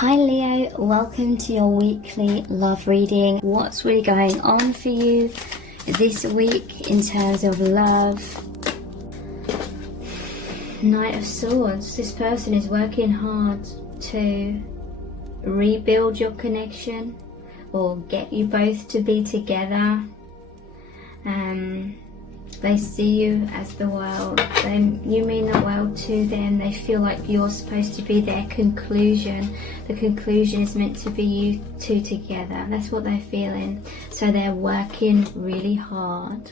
Hi Leo, welcome to your weekly love reading. What's really going on for you this week in terms of love? Knight of Swords. This person is working hard to rebuild your connection or get you both to be together. They see you as the world. You mean the world to them. They feel like you're supposed to be their conclusion. The conclusion is meant to be you two together. That's what they're feeling. So they're working really hard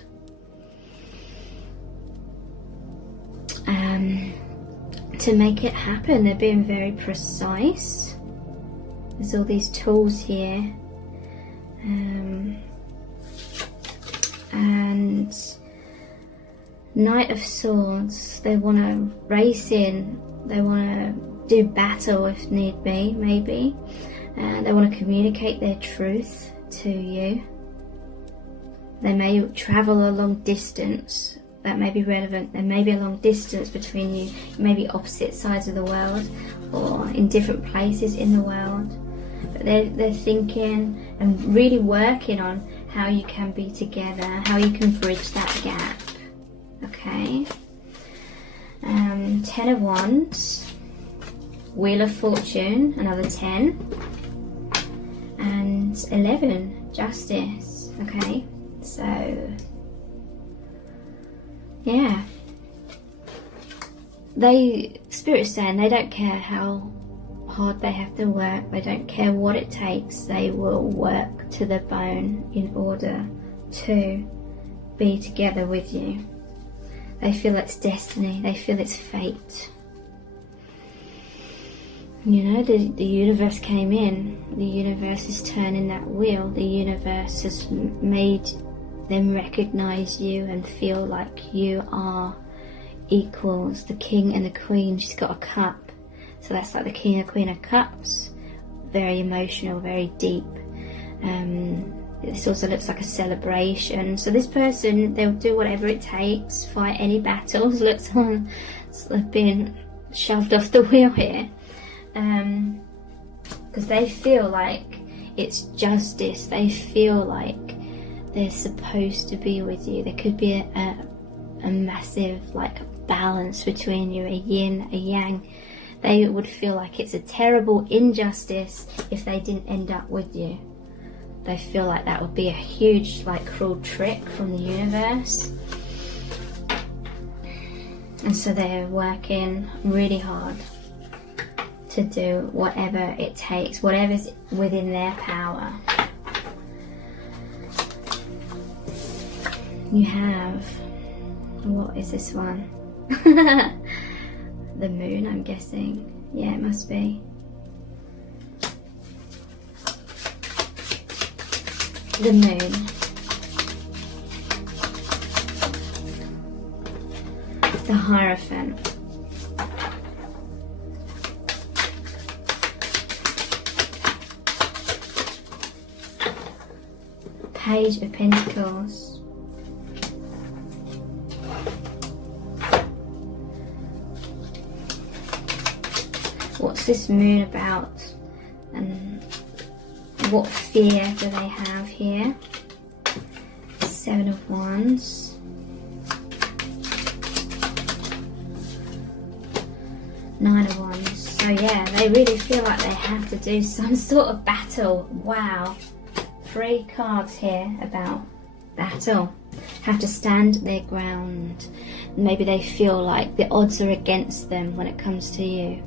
to make it happen. They're being very precise. There's all these tools here. And Knight of Swords, they want to race in, they want to do battle if need be, maybe. They want to communicate their truth to you. They may travel a long distance, that may be relevant. There may be a long distance between you, maybe opposite sides of the world or in different places in the world. But they're thinking and really working on how you can be together, how you can bridge that gap. Okay, 10 of Wands, Wheel of Fortune, another 10, and 11, Justice. Okay, so yeah, Spirit's saying they don't care how hard they have to work, they don't care what it takes, they will work to the bone in order to be together with you. They feel it's destiny, they feel it's fate. You know, the universe came in, the universe is turning that wheel, the universe has made them recognize you and feel like you are equals. The king and the queen, she's got a cup, so that's like the king and queen of cups, very emotional, very deep. This also looks like a celebration. So this person, they'll do whatever it takes, fight any battles. Looks like they've been shoved off the wheel here. Because they feel like it's justice. They feel like they're supposed to be with you. There could be a massive like balance between you, a yin, a yang. They would feel like it's a terrible injustice if they didn't end up with you. They feel like that would be a huge, like, cruel trick from the universe. And so they're working really hard to do whatever it takes, whatever's within their power. You have, what is this one? The moon, I'm guessing. Yeah, it must be. The moon. The Hierophant. Page of Pentacles. What's this moon about? And what fear do they have here? 7 of Wands. 9 of Wands. So yeah, they really feel like they have to do some sort of battle. Wow. 3 cards here about battle. Have to stand their ground. Maybe they feel like the odds are against them when it comes to you.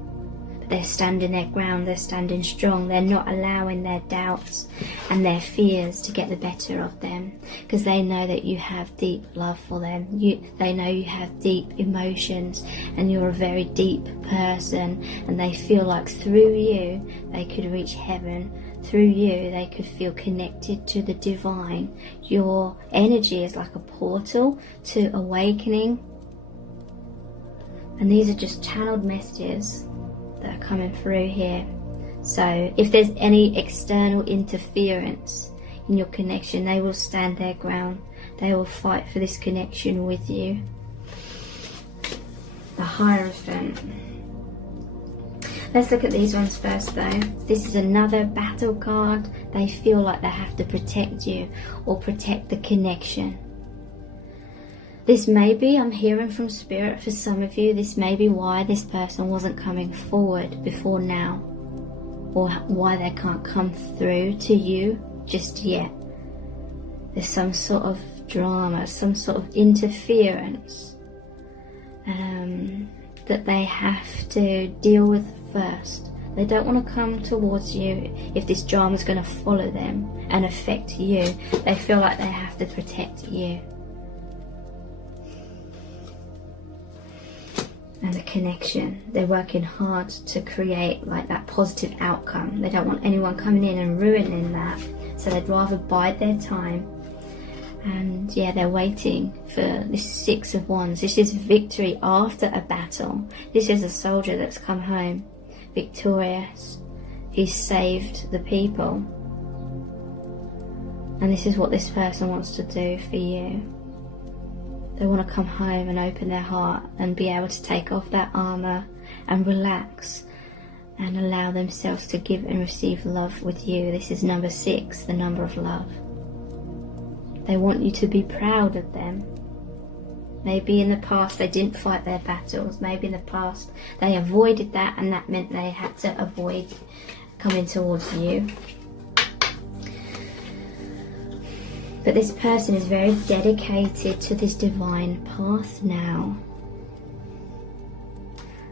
They're standing their ground, they're standing strong, they're not allowing their doubts and their fears to get the better of them, because they know that you have deep love for them. They know you have deep emotions and you're a very deep person, and they feel like through you they could reach heaven. Through you they could feel connected to the divine. Your energy is like a portal to awakening, and these are just channeled messages that are coming through here. So if there's any external interference in your connection, they will stand their ground. They will fight for this connection with you. The Hierophant. Let's look at these ones first though. This is another battle card. They feel like they have to protect you or protect the connection. This may be, I'm hearing from Spirit for some of you, this may be why this person wasn't coming forward before now, or why they can't come through to you just yet. There's some sort of drama, some sort of interference that they have to deal with first. They don't want to come towards you if this drama is going to follow them and affect you. They feel like they have to protect you and the connection. They're working hard to create like that positive outcome. They don't want anyone coming in and ruining that, so they'd rather bide their time. And yeah, they're waiting for this Six of Wands. This is victory after a battle. This is a soldier that's come home victorious. He's saved the people. And this is what this person wants to do for you. They want to come home and open their heart and be able to take off that armor and relax and allow themselves to give and receive love with you. This is number 6, the number of love. They want you to be proud of them. Maybe in the past they didn't fight their battles. Maybe in the past they avoided that, and that meant they had to avoid coming towards you. But this person is very dedicated to this divine path now.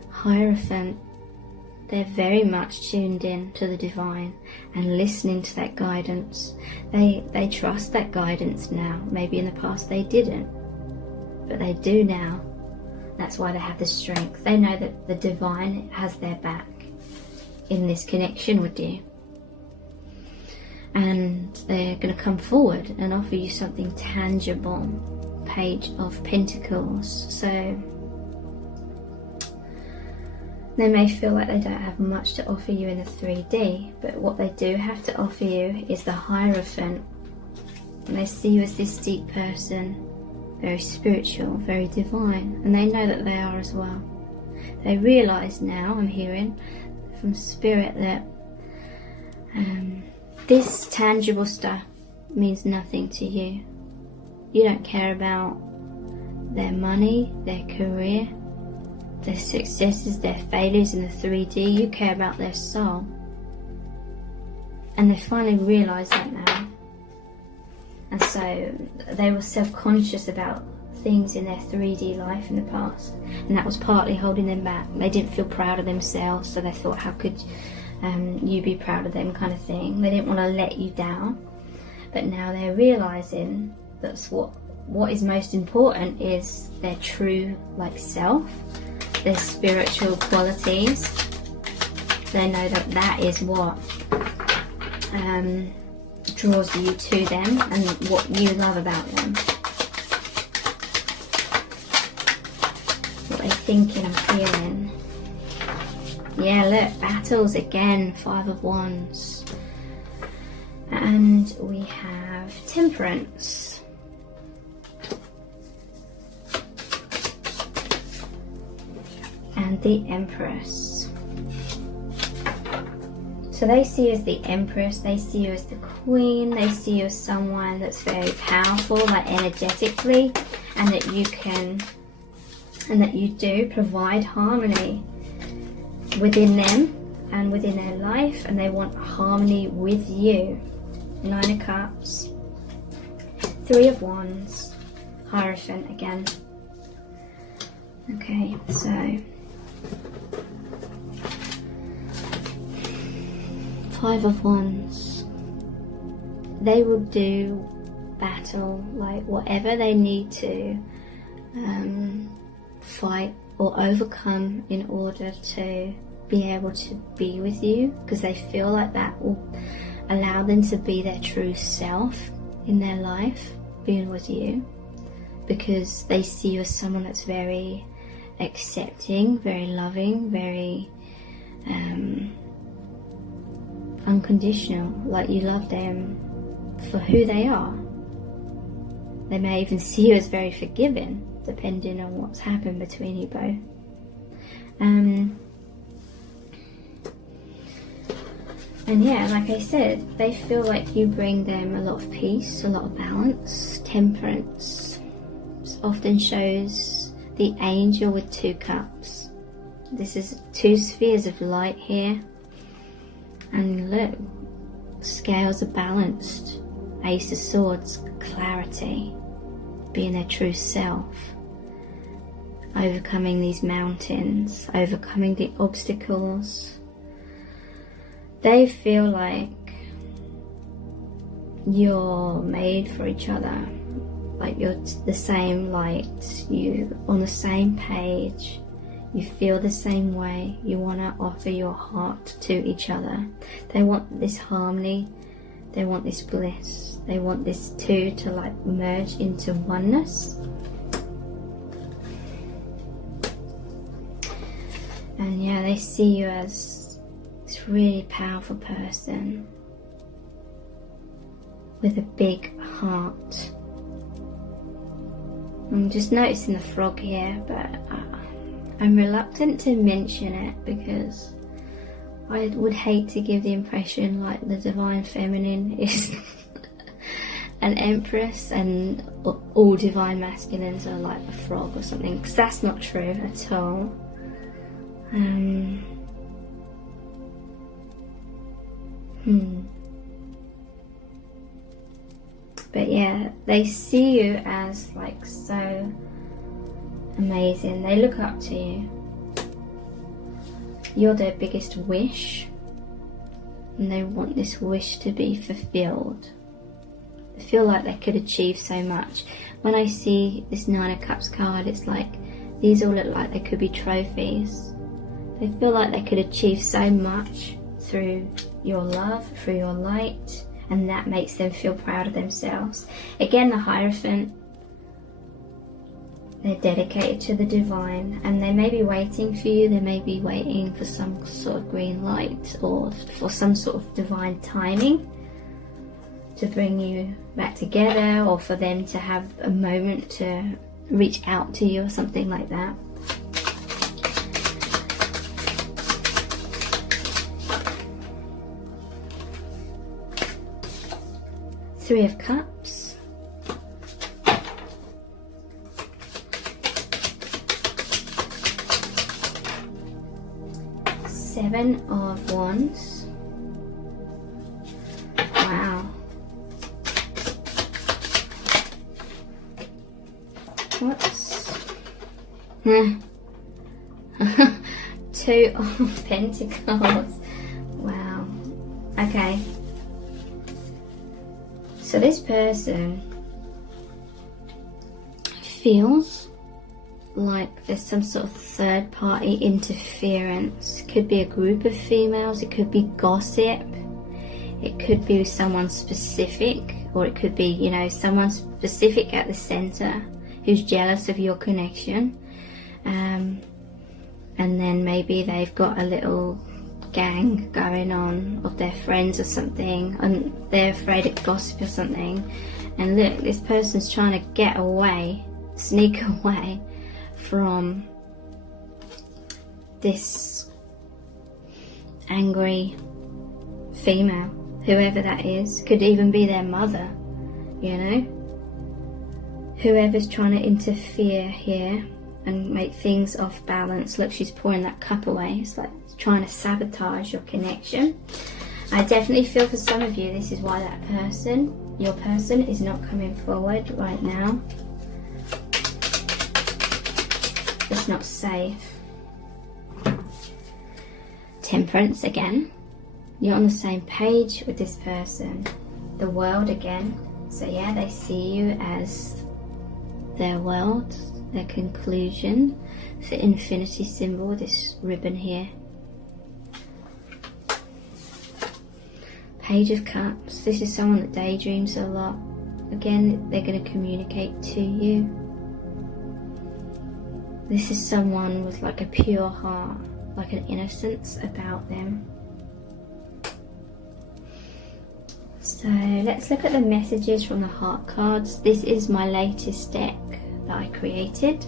Hierophant, they're very much tuned in to the divine and listening to that guidance. They trust that guidance now. Maybe in the past they didn't, but they do now. That's why they have the strength. They know that the divine has their back in this connection with you. And they're going to come forward and offer you something tangible. Page of Pentacles. So they may feel like they don't have much to offer you in the 3D, but what they do have to offer you is the Hierophant. And they see you as this deep person, very spiritual, very divine, and they know that they are as well. They realise now, I'm hearing from Spirit, that this tangible stuff means nothing to you. You don't care about their money, their career, their successes, their failures in the 3D. You care about their soul. And they finally realise that now. And so they were self-conscious about things in their 3D life in the past. And that was partly holding them back. They didn't feel proud of themselves, so they thought, how could you be proud of them, kind of thing. They didn't want to let you down. But now they're realising that's what is most important is their true self, their spiritual qualities. They know that that is what draws you to them and what you love about them. What they're thinking and feeling. Yeah, look, battles again, 5 of Wands. And we have Temperance. And the Empress. So they see you as the Empress, they see you as the Queen, they see you as someone that's very powerful, energetically, and that you do provide harmony within them and within their life, and they want harmony with you. 9 of Cups, 3 of Wands, Hierophant again. Okay, so 5 of Wands. They will do battle, whatever they need to fight or overcome in order to be able to be with you, because they feel like that will allow them to be their true self in their life, being with you, because they see you as someone that's very accepting, very loving, very unconditional, you love them for who they are. They may even see you as very forgiving, depending on what's happened between you both. And yeah, like I said, they feel like you bring them a lot of peace, a lot of balance. Temperance often shows the angel with 2 cups. This is 2 spheres of light here. And look, scales are balanced. Ace of Swords, clarity, being their true self. Overcoming these mountains, overcoming the obstacles. They feel like you're made for each other, like you're the same light, you on the same page, you feel the same way, you want to offer your heart to each other. They want this harmony, they want this bliss, they want this two to like merge into oneness. And yeah, they see you as this really powerful person with a big heart. I'm just noticing the frog here, but I'm reluctant to mention it because I would hate to give the impression like the divine feminine is an empress and all divine masculines are like a frog or something, because that's not true at all. But yeah, they see you as like so amazing. They look up to you. You're their biggest wish, and they want this wish to be fulfilled. They feel like they could achieve so much. When I see this 9 of Cups card, it's like these all look like they could be trophies. They feel like they could achieve so much through your love, through your light, and that makes them feel proud of themselves. Again, the Hierophant, they're dedicated to the divine, and they may be waiting for you. They may be waiting for some sort of green light or for some sort of divine timing to bring you back together, or for them to have a moment to reach out to you or something like that. Three of Cups. Seven of Wands. Wow. What's... Two of Pentacles. Wow. Okay. So this person feels like there's some sort of third party interference. Could be a group of females, it could be gossip, it could be someone specific, or it could be, you know, someone specific at the center who's jealous of your connection. And then maybe they've got a little gang going on of their friends or something, and they're afraid of gossip or something. And look, this person's trying to get away, sneak away from this angry female, whoever that is. Could even be their mother, you know, whoever's trying to interfere here and make things off balance. Look, she's pouring that cup away. It's like trying to sabotage your connection. I definitely feel for some of you this is why that person, your person, is not coming forward right now. It's not safe. Temperance again. You're on the same page with this person. The World again. So yeah, they see you as their world, their conclusion. It's the infinity symbol, this ribbon here. Page of Cups. This is someone that daydreams a lot. Again, they're going to communicate to you. This is someone with like a pure heart, like an innocence about them. So let's look at the messages from the heart cards. This is my latest deck that I created.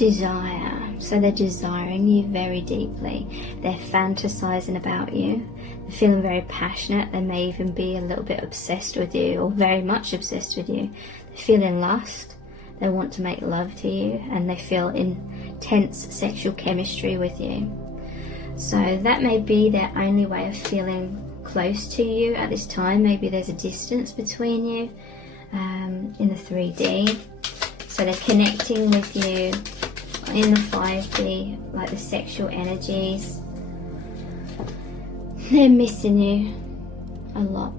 Desire. So they're desiring you very deeply. They're fantasizing about you. They're feeling very passionate. They may even be a little bit obsessed with you, or very much obsessed with you. They're feeling lust. They want to make love to you, and they feel intense sexual chemistry with you. So that may be their only way of feeling close to you at this time. Maybe there's a distance between you in the 3D. So they're connecting with you in the 5D, like the sexual energies. They're missing you a lot.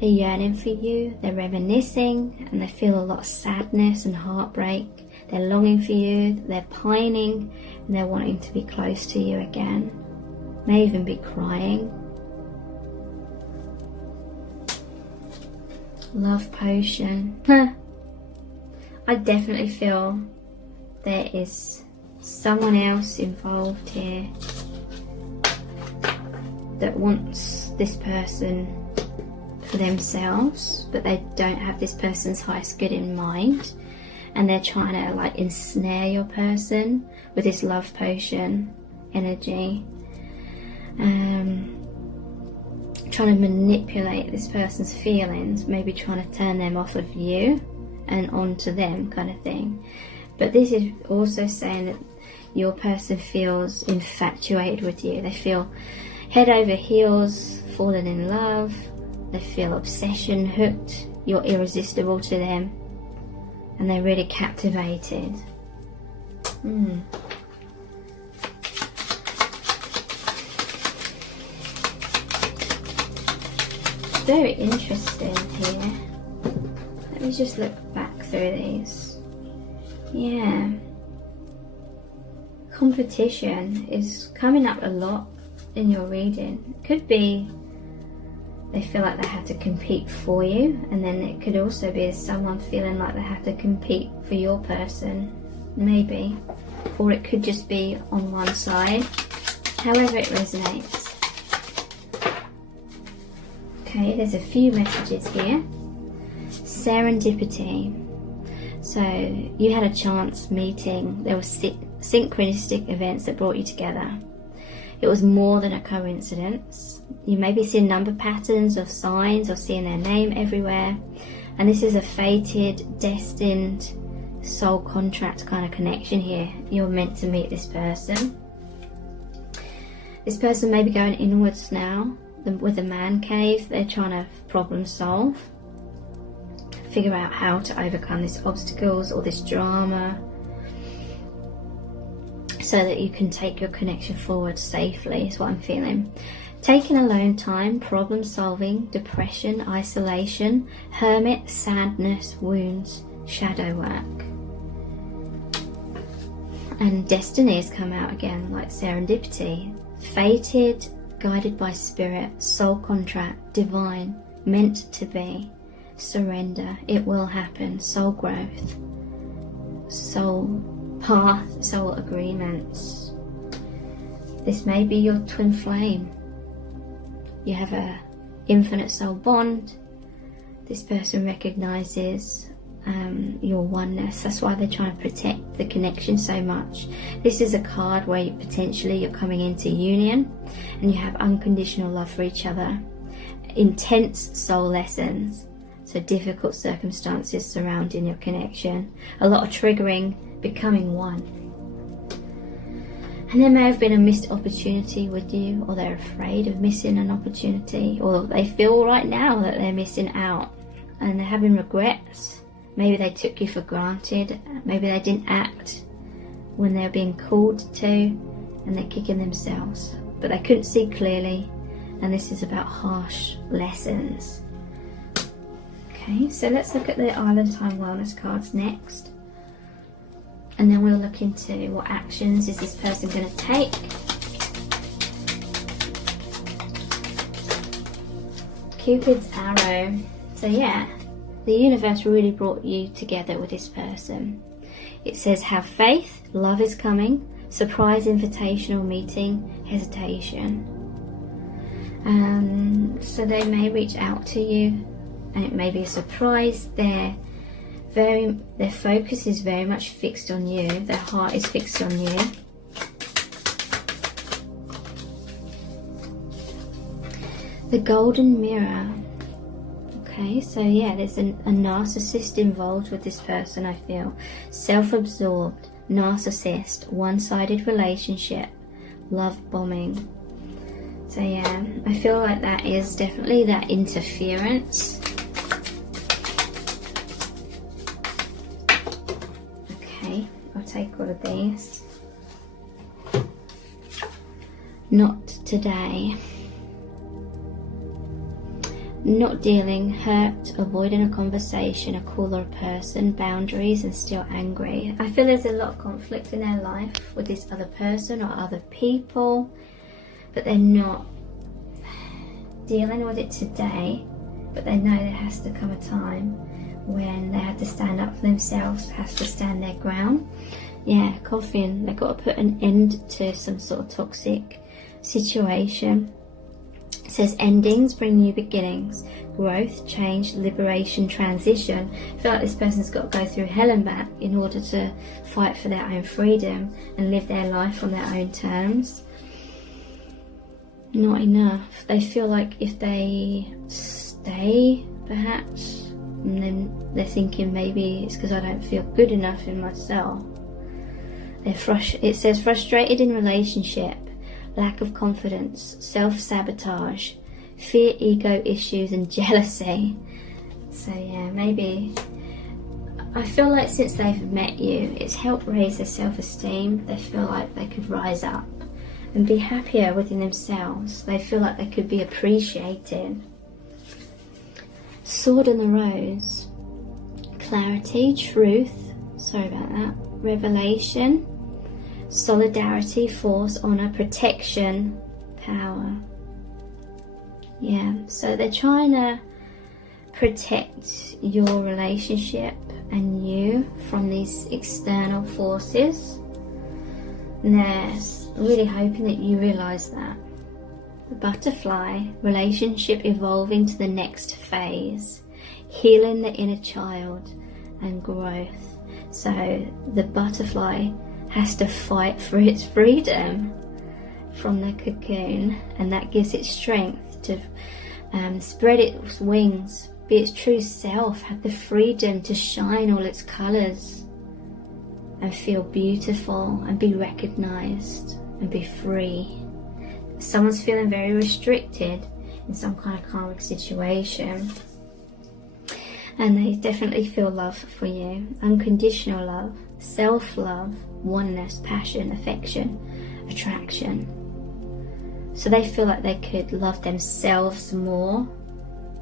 They're yearning for you. They're reminiscing, and they feel a lot of sadness and heartbreak. They're longing for you. They're pining, and they're wanting to be close to you again. May even be crying. Love potion. I definitely feel there is someone else involved here that wants this person for themselves, but they don't have this person's highest good in mind, and they're trying to like ensnare your person with this love potion energy, trying to manipulate this person's feelings, maybe trying to turn them off of you and onto them, kind of thing. But this is also saying that your person feels infatuated with you. They feel head over heels, falling in love. They feel obsession, hooked. You're irresistible to them, and they're really captivated. Very interesting here. Let me just look back through these. Yeah. Competition is coming up a lot in your reading. It could be they feel like they have to compete for you, and then it could also be someone feeling like they have to compete for your person, maybe. Or it could just be on one side, however it resonates. Okay, there's a few messages here. Serendipity. So you had a chance meeting. There were synchronistic events that brought you together. It was more than a coincidence. You may be seeing number patterns of signs, or seeing their name everywhere. And this is a fated, destined, soul contract kind of connection here. You're meant to meet this person. This person may be going inwards now with a man cave. They're trying to problem solve, figure out how to overcome these obstacles or this drama, so that you can take your connection forward safely, is what I'm feeling. Taking alone time, problem solving, depression, isolation, hermit, sadness, wounds, shadow work. And destiny has come out again, like serendipity. Fated, guided by spirit, soul contract, divine, meant to be, surrender, it will happen, soul growth, soul path, soul agreements. This may be your twin flame. You have a infinite soul bond. This person recognizes your oneness. That's why they're trying to protect the connection so much. This is a card where you're coming into union, and you have unconditional love for each other. Intense soul lessons. So difficult circumstances surrounding your connection. A lot of triggering, becoming one. And there may have been a missed opportunity with you, or they're afraid of missing an opportunity, or they feel right now that they're missing out and they're having regrets. Maybe they took you for granted. Maybe they didn't act when they're being called to, and they're kicking themselves. But they couldn't see clearly, and this is about harsh lessons. Okay, so let's look at the Island Time Wellness cards next. And then we'll look into what actions is this person going to take. Cupid's arrow. So yeah, the universe really brought you together with this person. It says have faith, love is coming, surprise invitational meeting, hesitation. So they may reach out to you, and it may be a surprise. They're Their focus is very much fixed on you. Their heart is fixed on you. The golden mirror. Okay, so yeah, there's a narcissist involved with this person, I feel. Self-absorbed, narcissist, one-sided relationship, love bombing. So yeah, I feel like that is definitely that interference. Okay, I'll take all of these. Not today. Not dealing, hurt, avoiding a conversation, a call or a person, boundaries, and still angry. I feel there's a lot of conflict in their life with this other person or other people, but they're not dealing with it today. But they know there has to come a time when they have to stand up for themselves, have to stand their ground. Yeah, coffin. They've got to put an end to some sort of toxic situation. It says endings bring new beginnings, growth, change, liberation, transition. I feel like this person's got to go through hell and back in order to fight for their own freedom and live their life on their own terms. Not enough. They feel like if they stay, perhaps, and then they're thinking maybe it's because I don't feel good enough in myself. It says frustrated in relationship, lack of confidence, self-sabotage, fear, ego issues, and jealousy. So yeah, maybe I feel like since they've met you, it's helped raise their self-esteem. They feel like they could rise up and be happier within themselves. They feel like they could be appreciated. Sword and the Rose. Clarity, truth, sorry about that, revelation, solidarity, force, honor, protection, power. Yeah, so they're trying to protect your relationship and you from these external forces. And they're really hoping that you realize that. The butterfly, relationship evolving to the next phase, healing the inner child and growth. So the butterfly has to fight for its freedom from the cocoon, and that gives it strength to spread its wings, be its true self, have the freedom to shine all its colours and feel beautiful and be recognised and be free. Someone's feeling very restricted in some kind of karmic situation, and they definitely feel love for you, unconditional love, self-love, oneness, passion, affection, attraction. So they feel like they could love themselves more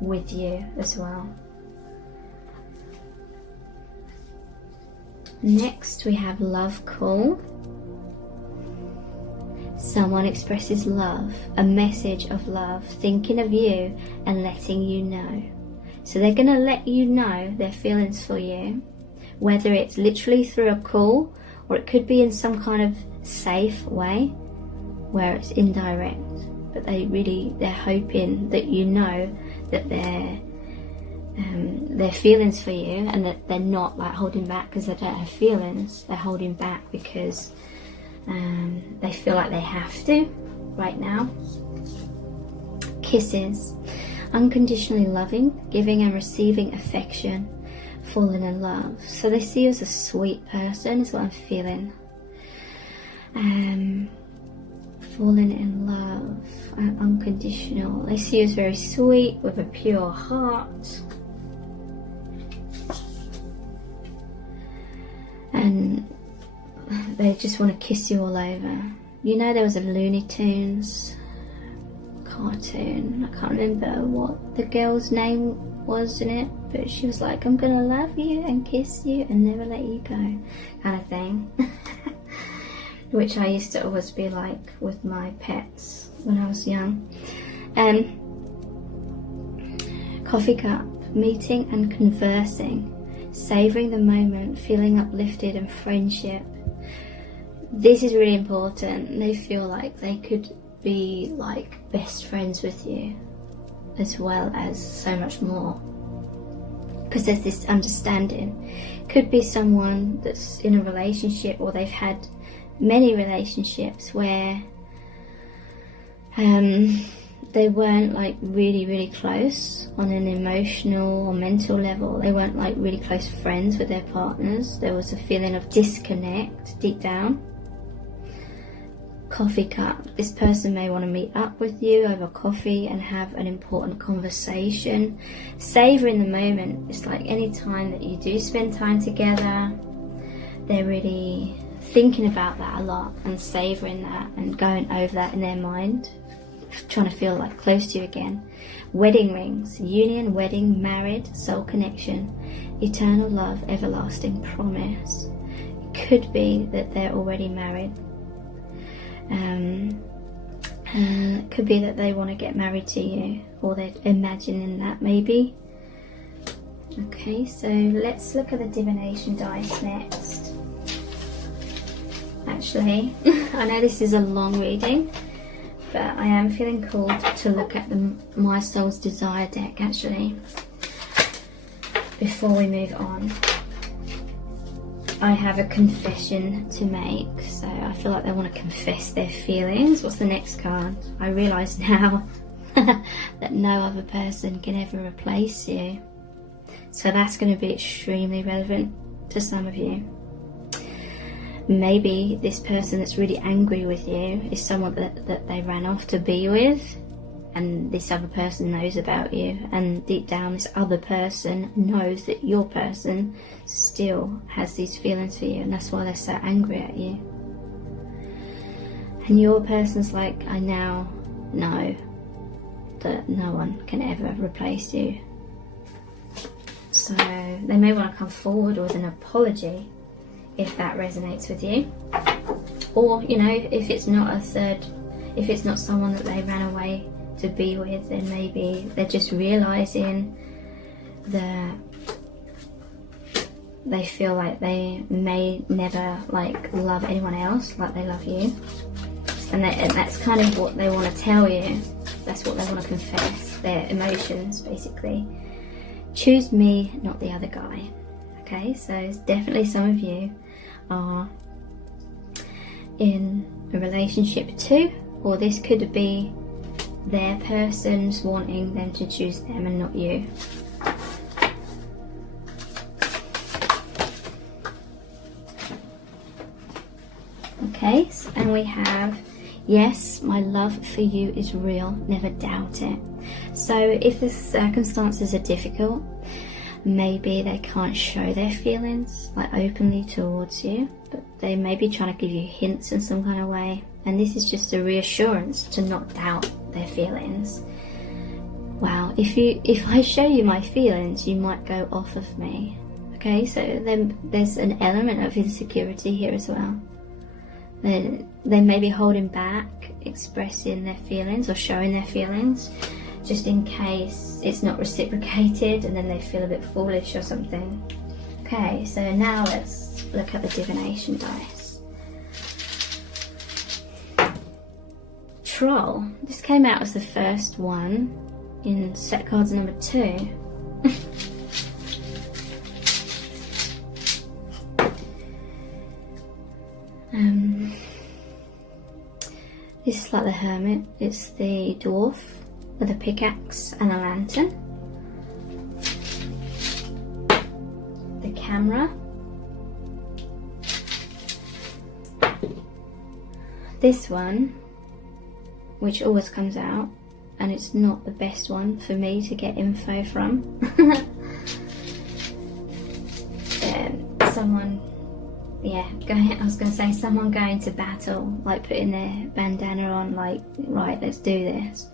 with you as well. Next we have love call. Someone expresses love, a message of love, thinking of you and letting you know. So they're going to let you know their feelings for you, whether it's literally through a call or it could be in some kind of safe way where it's indirect. But they're hoping that you know that their feelings for you, and that they're not like holding back because they don't have feelings. They're holding back because they feel like they have to right now. Kisses. Unconditionally loving, giving and receiving affection, falling in love. So they see you as a sweet person is what I'm feeling. Falling in love, unconditional. They see you as very sweet with a pure heart. And they just want to kiss you all over. You know, there was a Looney Tunes cartoon, I can't remember what the girl's name was in it, but she was like, I'm gonna love you and kiss you and never let you go, kind of thing. Which I used to always be like with my pets when I was young. Coffee cup, meeting and conversing, savouring the moment, feeling uplifted, and friendship. This is really important. They feel like they could be like best friends with you, as well as so much more. because there's this understanding. Could be someone that's in a relationship, or they've had many relationships where they weren't like really close on an emotional or mental level. They weren't like really close friends with their partners. There was a feeling of disconnect deep down. Coffee cup. This person may want to meet up with you over coffee and have an important conversation. Savouring the moment. It's like any time that you do spend time together, they're really thinking about that a lot and savouring that and going over that in their mind, trying to feel like close to you again. Wedding rings. Union, wedding, married, soul connection, eternal love, everlasting promise. It could be that they're already married. It could be that they want to get married to you, or they're imagining that maybe. Okay, so let's look at the divination dice next. Actually, I know this is a long reading, but I am feeling called to look at the My Soul's Desire deck actually before we move on. I have a confession to make, so I feel like they want to confess their feelings. What's the next card? I realise now that no other person can ever replace you. So that's going to be extremely relevant to some of you. Maybe this person that's really angry with you is someone that they ran off to be with, and this other person knows about you, and deep down this other person knows that your person still has these feelings for you, and that's why they're so angry at you. And your person's like, I now know that no one can ever replace you. So they may want to come forward with an apology if that resonates with you. Or, you know, if it's not if it's not someone that they ran away to be with, then maybe they're just realizing that they feel like they may never like love anyone else like they love you, and that's kind of what they want to tell you. That's what they want to confess, their emotions basically. Choose me, not the other guy. Okay, so it's definitely some of you are in a relationship too, or this could be their person's wanting them to choose them and not you. Okay, and we have, yes, my love for you is real, never doubt it. So if the circumstances are difficult, maybe they can't show their feelings like openly towards you, but they may be trying to give you hints in some kind of way, and this is just a reassurance to not doubt their feelings. Wow, if I show you my feelings, you might go off of me. Okay, so then there's an element of insecurity here as well. They may be holding back expressing their feelings or showing their feelings, just in case it's not reciprocated and then they feel a bit foolish or something. Okay, so now let's look at the divination dice. Troll. This came out as the first one in set cards number 2. This is like the hermit. It's the dwarf with a pickaxe and a lantern. The camera. This one, which always comes out, and it's not the best one for me to get info from. Someone, yeah, I was going to say someone going to battle, like putting their bandana on, like, right, let's do this.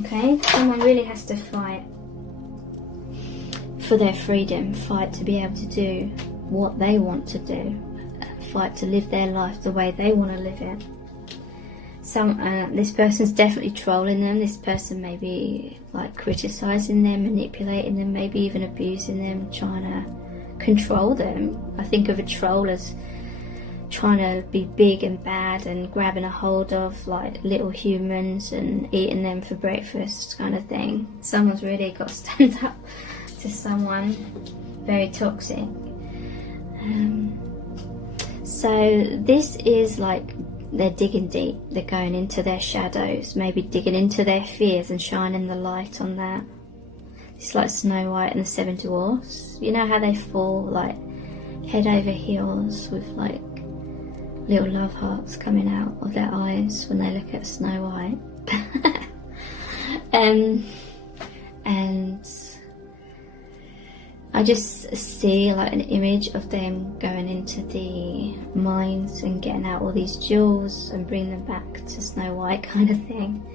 Okay, someone really has to fight for their freedom, fight to be able to do what they want to do, fight to live their life the way they want to live it. This person's definitely trolling them. This person may be like criticizing them, manipulating them, maybe even abusing them, trying to control them. I think of a troll as trying to be big and bad and grabbing a hold of like little humans and eating them for breakfast kind of thing. Someone's really got to stand up to someone very toxic. So this is like they're digging deep, they're going into their shadows, maybe digging into their fears and shining the light on that. It's like Snow White and the Seven Dwarfs. You know how they fall like head over heels with like little love hearts coming out of their eyes when they look at Snow White. And I just see like an image of them going into the mines and getting out all these jewels and bring them back to Snow White kind of thing.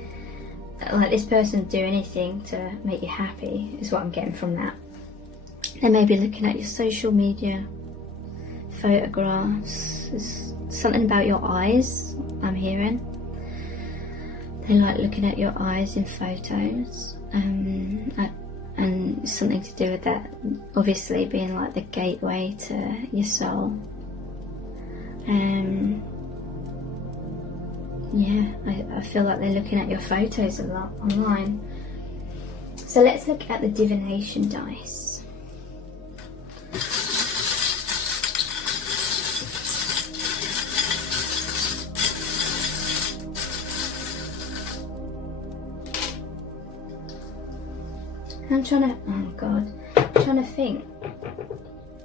Like this person do anything to make you happy is what I'm getting from that. They may be looking at your social media, photographs. There's something about your eyes I'm hearing. They like looking at your eyes in photos, and something to do with that obviously being like the gateway to your soul. Yeah, I feel like they're looking at your photos a lot online. So let's look at the divination dice. I'm trying to think.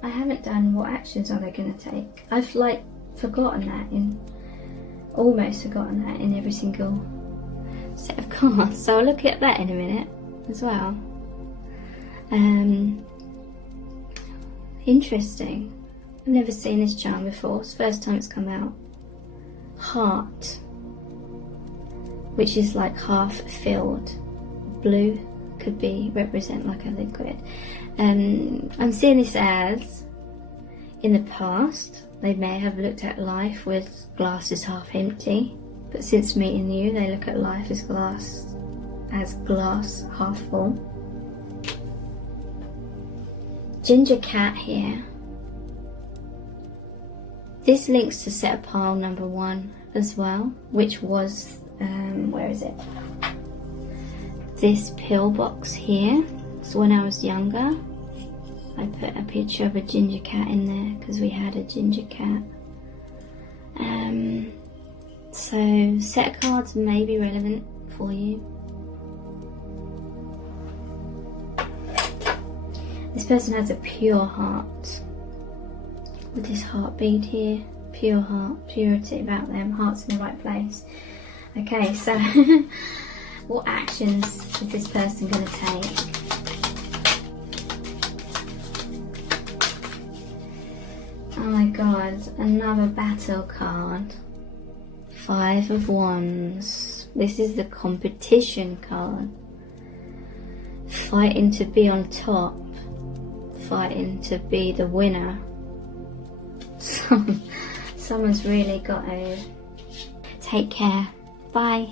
I haven't done what actions are they going to take. I've like almost forgotten that in every single set of cards. So I'll look at that in a minute as well. Interesting. I've never seen this charm before. It's the first time it's come out. Heart, which is like half filled. Blue could be represent like a liquid. I'm seeing this as in the past they may have looked at life with glasses half empty, but since meeting you they look at life as glass half full. Ginger cat here. This links to set of pile number 1 as well, which was where is it? This pill box here. So when I was younger, I put a picture of a ginger cat in there because we had a ginger cat. So set of cards may be relevant for you. This person has a pure heart with this heartbeat here. Pure heart, purity about them, heart's in the right place. Okay, so what actions is this person going to take? Oh my god, another battle card. 5 of Wands. This is the competition card. Fighting to be on top. Fighting to be the winner. Someone's really got to take care. Bye.